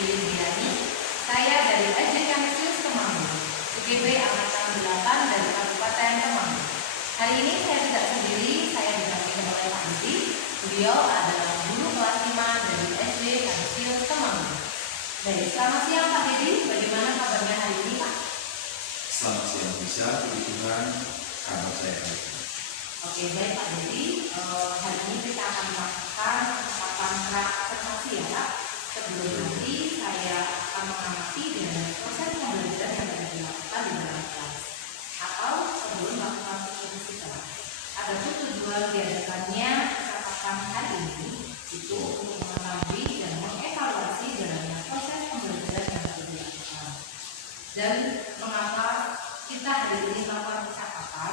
Lidiani. Saya dari SD Kanisius Temanggung, UGB Angkatan 8 dari Kabupaten Temanggung. Hari ini saya tidak sendiri, saya didampingi oleh Pak Didi. Beliau adalah guru kelas 5 dari SD Kanisius Temanggung. Baik, selamat siang Pak Didi, bagaimana kabarnya hari ini Pak? Selamat siang bisa, puji Tuhan, kabar saya baik. Oke, baik Pak Didi, hari ini kita akan melakukan kesempatan presentasi ya Pak. Sebelum nanti saya akan mengamati dengan proses pembelajaran yang akan dilakukan di dalam kelas atau sebelum melakukan diskusi kelas. Adapun tujuan diadakannya kesempatan hari ini itu untuk mengetahui dan mengevaluasi jalannya proses pembelajaran yang akan dilakukan. Dan mengapa kita hari ini melakukan kesempatan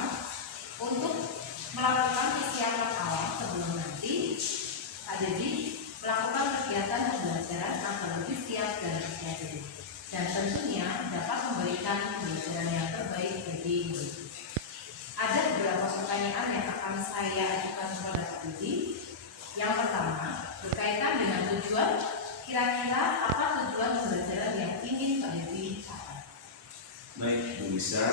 untuk melakukan persiapan awal sebelum nanti Pak Dedi melakukan kegiatan pembelajaran agar lebih siap dan bersiap dan tentunya dapat memberikan pembelajaran yang terbaik bagi murid. Ada beberapa pertanyaan yang akan saya ajukan kepada Pak Dedi. Yang pertama berkaitan dengan tujuan, kira-kira apa tujuan pembelajaran yang ingin Pak Dedi capai? Baik, Bu Lisa,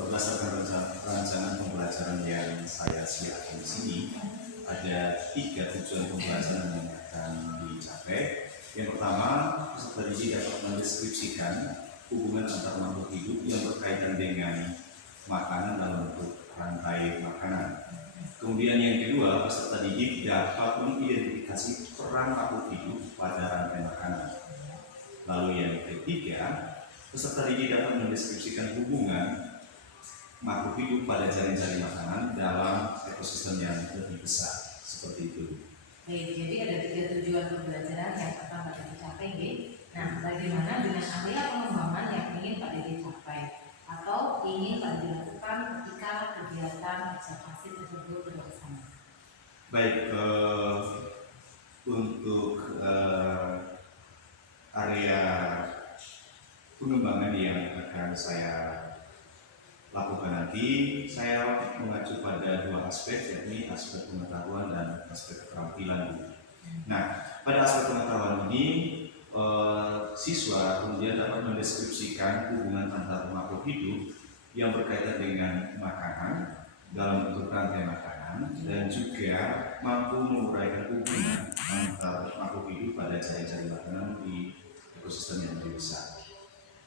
berdasarkan rancangan pembelajaran yang saya siapkan di sini, ada 3 tujuan pembelajaran yang akan dicapai. Yang pertama, peserta didik dapat mendeskripsikan hubungan antar makhluk hidup yang berkaitan dengan makanan dalam bentuk rantai makanan. Kemudian yang kedua, peserta didik dapat mengidentifikasi peran makhluk hidup pada rantai makanan. Lalu yang ketiga, peserta didik dapat mendeskripsikan hubungan makhluk hidup pada jaring-jaring makanan dalam ekosistem yang lebih besar. Seperti itu. Baik, jadi ada 3 tujuan pembelajaran yang akan Pak Dedi capai. Nah, bagaimana dengan area pengembangan yang ingin Pak Dedi capai atau ingin Pak Dedi lakukan ketika kegiatan observasi tersebut berlangsung? Baik, untuk area pengembangan yang akan saya lakukan nanti, saya mengacu pada 2 aspek, yakni aspek pengetahuan dan aspek keterampilan. Nah, pada aspek pengetahuan ini, siswa kemudian dapat mendeskripsikan hubungan antar makhluk hidup yang berkaitan dengan makanan dalam bentuk rantai makanan dan juga mampu menguraikan hubungan antar makhluk hidup pada jaring-jaring makanan di ekosistem yang lebih besar.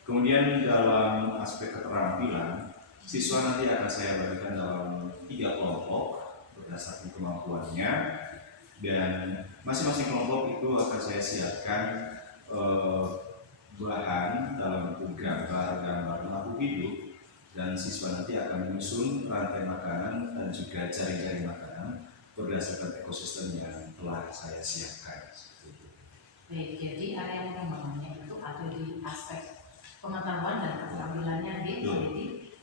Kemudian dalam aspek keterampilan, siswa nanti akan saya bagikan dalam 3 kelompok berdasarkan kemampuannya, dan masing-masing kelompok itu akan saya siapkan bahan dalam bentuk gambar makhluk hidup, dan siswa nanti akan menyusun rantai makanan dan juga jaring-jaring makanan berdasarkan ekosistem yang telah saya siapkan. Baik, jadi area pengembangannya itu ada di aspek pengetahuan dan keterampilannya gitu.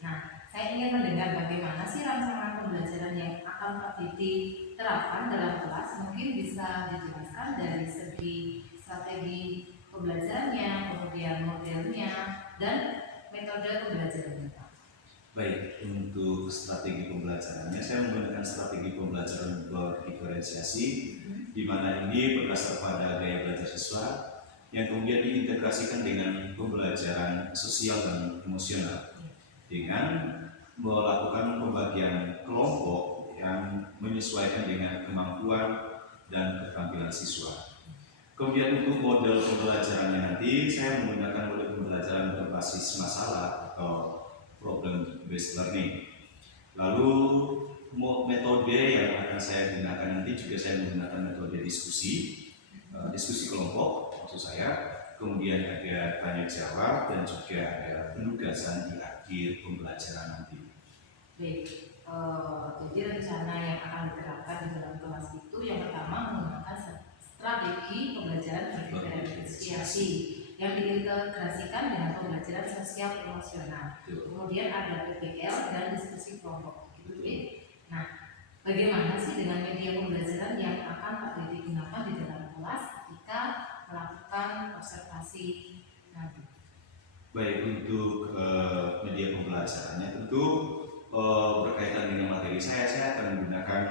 Nah, saya ingin mendengar bagaimana sih rancangan pembelajaran yang akan Pak Didi terapkan dalam kelas. Mungkin bisa dijelaskan dari segi strategi pembelajarannya, kemudian modelnya, dan metode pembelajarannya Pak. Baik, untuk strategi pembelajarannya, saya menggunakan strategi pembelajaran berdiferensiasi, di mana ini berdasar pada gaya belajar siswa yang kemudian diintegrasikan dengan pembelajaran sosial dan emosional dengan melakukan pembagian kelompok yang menyesuaikan dengan kemampuan dan keterampilan siswa. Kemudian untuk model pembelajarannya nanti saya menggunakan model pembelajaran berbasis masalah atau problem based learning. Lalu metode yang akan saya gunakan nanti juga saya menggunakan metode diskusi kelompok maksud saya. Kemudian ada tanya jawab dan juga ada penugasan di akhir pembelajaran nanti. Baik, jadi rencana yang akan diterapkan di dalam kelas itu yang pertama menggunakan strategi pembelajaran berdiferensiasi yang diintegrasikan dengan pembelajaran sosial emosional. Kemudian ada PPL dan diskusi kelompok. Nah, bagaimana sih dengan media pembelajaran yang akan Pak Didi gunakan di dalam kelas ketika melakukan observasi nanti? Baik, untuk media pembelajarannya tentu berkaitan dengan materi saya akan menggunakan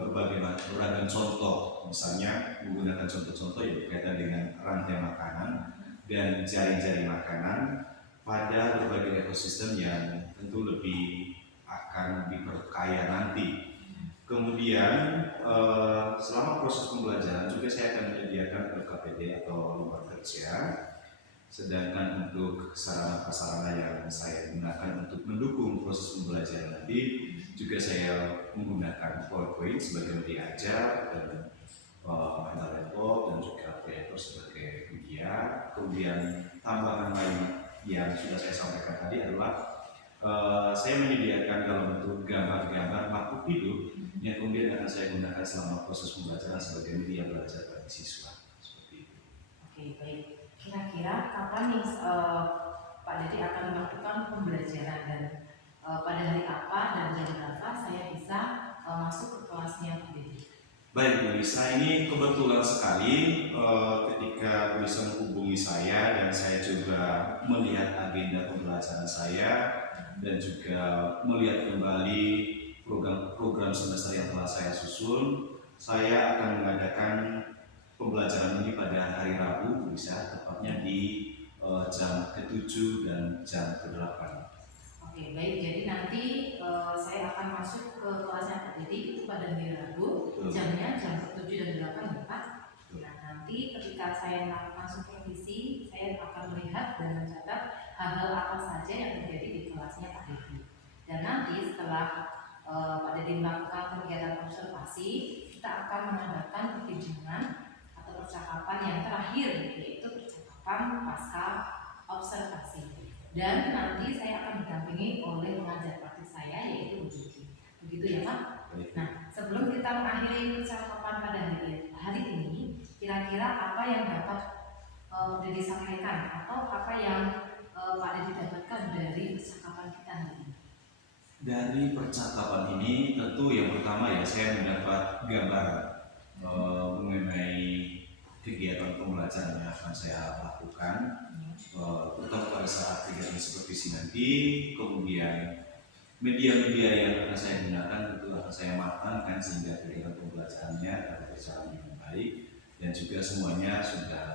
berbagai beragam contoh, misalnya menggunakan contoh-contoh yang berkaitan dengan rantai makanan dan jari-jari makanan pada berbagai ekosistem yang tentu lebih akan diperkaya nanti. Kemudian selama proses pembelajaran juga saya akan menyediakan LKPD atau lembar kerja. Sedangkan untuk sarana-prasarana yang saya gunakan untuk mendukung proses pembelajaran nanti juga saya menggunakan PowerPoint sebagai media ajar dan mental laptop dan juga proyektor sebagai media. Kemudian tambahan lain yang sudah saya sampaikan tadi adalah saya menyediakan dalam bentuk gambar-gambar makhluk hidup yang kemudian akan saya gunakan selama proses pembelajaran sebagai media belajar bagi siswa. Seperti itu. Oke, baik. Kira-kira kapan nih Pak Dedi akan melakukan pembelajaran dan pada hari apa dan jam berapa saya bisa masuk ke kelasnya Pak Dedi? Baik, Bu Lisa, ini kebetulan sekali ketika Bu Lisa menghubungi saya dan saya juga melihat agenda pembelajaran saya dan juga melihat kembali program semester yang telah saya susun. Saya akan mengadakan pembelajaran ini pada hari Rabu, bisa tepatnya di jam ke-7 dan jam ke-8. Oke, baik. Jadi nanti saya akan masuk ke kelasnya Pak Dedi itu pada hari Rabu, jamnya jam 7 dan 8 ya Pak. Nah, nanti ketika saya melakukan supervisi, saya akan melihat dan mencatat hal-hal apa saja yang terjadi di kelasnya Pak Dedi. Dan nanti setelah Pak Dedi melakukan kegiatan observasi, kita akan mengadakan perbincangan atau percakapan yang terakhir, yaitu percakapan pasca observasi. Dan nanti saya akan didampingi oleh pengajar praktik saya, yaitu Bu Juki. Begitu ya Pak? Nah, sebelum kita mengakhiri percakapan pada hari ini, kira-kira apa yang dapat Dedi sampaikan atau apa yang Pak Dedi dapatkan dari percakapan kita hari ini? Dari percakapan ini tentu yang pertama ya saya mendapat gambaran mengenai kegiatan pembelajaran yang akan saya lakukan, terutama pada saat kegiatan supervisi nanti. Kemudian media-media yang akan saya gunakan tentu akan saya matangkan sehingga kegiatan pembelajarannya dapat berjalan dengan baik, dan juga semuanya sudah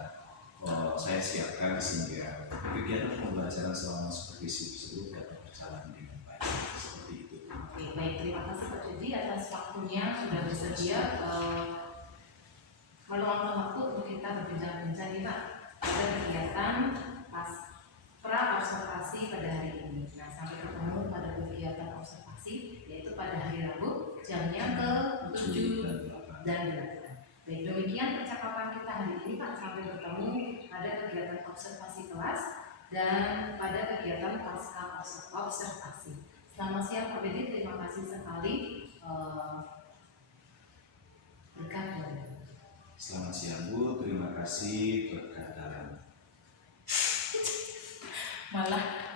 saya siapkan sehingga kegiatan pembelajaran selama supervisi tersebut dapat berjalan dengan baik. Seperti itu. Oke, baik, terima kasih Pak Dedi atas waktunya sudah bersedia meluangkan waktu untuk kita berbincang-bincang nih Pak pada kegiatan pra observasi pada hari ini. Nah, sampai ketemu pada kegiatan observasi yaitu pada hari Rabu jamnya ke-7 dan 8. Baik, demikian percakapan kita hari ini Pak. Sampai bertemu pada kegiatan observasi kelas dan pada kegiatan pasca observasi. Selamat siang Pak Dedi, terima kasih sekali berkat dari. Selamat siang Bu, terima kasih berkat dalam. Malah